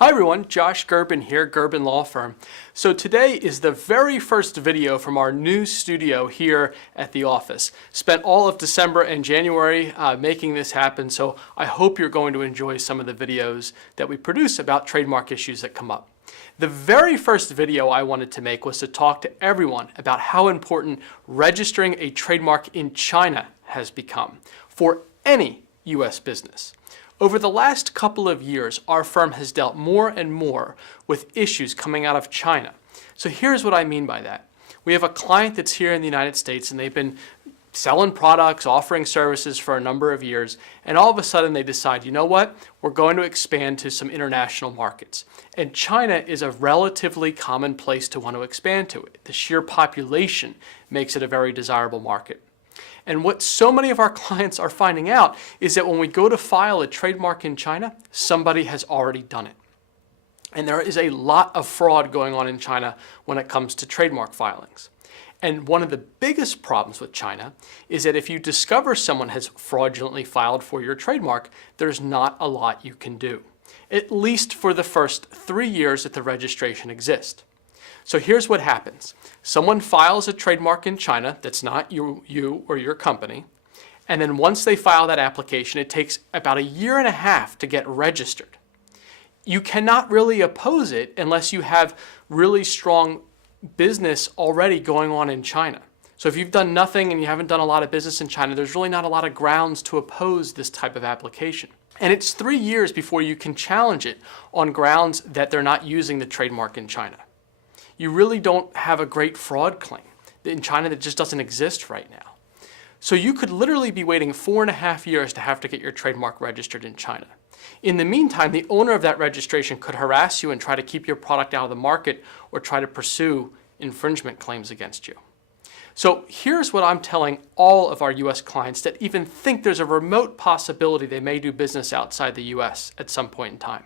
Hi everyone, Josh Gerben here, Gerben Law Firm. So today is the very first video from our new studio here at the office. Spent all of December and January making this happen, so I hope you're going to enjoy some of the videos that we produce about trademark issues that come up. The very first video I wanted to make was to talk to everyone about how important registering a trademark in China has become for any U.S. business. Over the last couple of years, our firm has dealt more and more with issues coming out of China. So here's what I mean by that. We have a client that's here in the United States and they've been selling products, offering services for a number of years, and all of a sudden they decide, you know what, we're going to expand to some international markets. And China is a relatively common place to want to expand to. The sheer population makes it a very desirable market. And what so many of our clients are finding out is that when we go to file a trademark in China, somebody has already done it. And there is a lot of fraud going on in China when it comes to trademark filings. And one of the biggest problems with China is that if you discover someone has fraudulently filed for your trademark, there's not a lot you can do, at least for the first 3 years that the registration exists. So here's what happens. Someone files a trademark in China that's not you or your company, and then once they file that application, it takes about 1.5 years to get registered. You cannot really oppose it unless you have really strong business already going on in China. So if you've done nothing and you haven't done a lot of business in China, there's really not a lot of grounds to oppose this type of application. And it's 3 years before you can challenge it on grounds that they're not using the trademark in China. You really don't have a great fraud claim in China that just doesn't exist right now. So you could literally be waiting 4.5 years to have to get your trademark registered in China. In the meantime, the owner of that registration could harass you and try to keep your product out of the market or try to pursue infringement claims against you. So here's what I'm telling all of our U.S. clients that even think there's a remote possibility they may do business outside the U.S. at some point in time.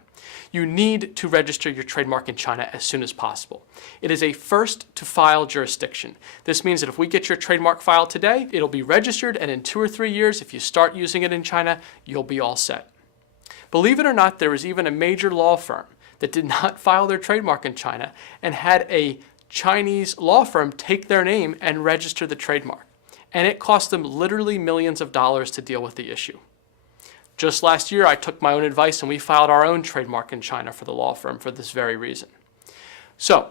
You need to register your trademark in China as soon as possible. It is a first to file jurisdiction. This means that if we get your trademark filed today, it'll be registered, and in 2 or 3 years, if you start using it in China, you'll be all set. Believe it or not, there was even a major law firm that did not file their trademark in China and had a Chinese law firm take their name and register the trademark. And it cost them literally millions of dollars to deal with the issue. Just last year, I took my own advice and we filed our own trademark in China for the law firm for this very reason. So,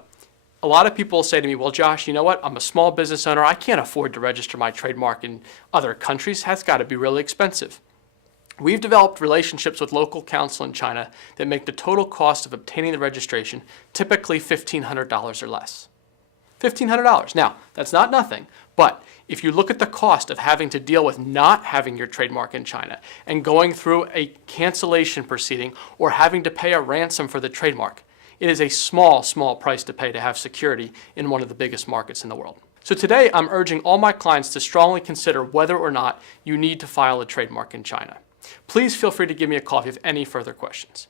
a lot of people say to me, well, Josh, you know what? I'm a small business owner. I can't afford to register my trademark in other countries. That's got to be really expensive. We've developed relationships with local counsel in China that make the total cost of obtaining the registration typically $1,500 or less. $1,500. Now, that's not nothing, but if you look at the cost of having to deal with not having your trademark in China and going through a cancellation proceeding or having to pay a ransom for the trademark, it is a small, small price to pay to have security in one of the biggest markets in the world. So today, I'm urging all my clients to strongly consider whether or not you need to file a trademark in China. Please feel free to give me a call if you have any further questions.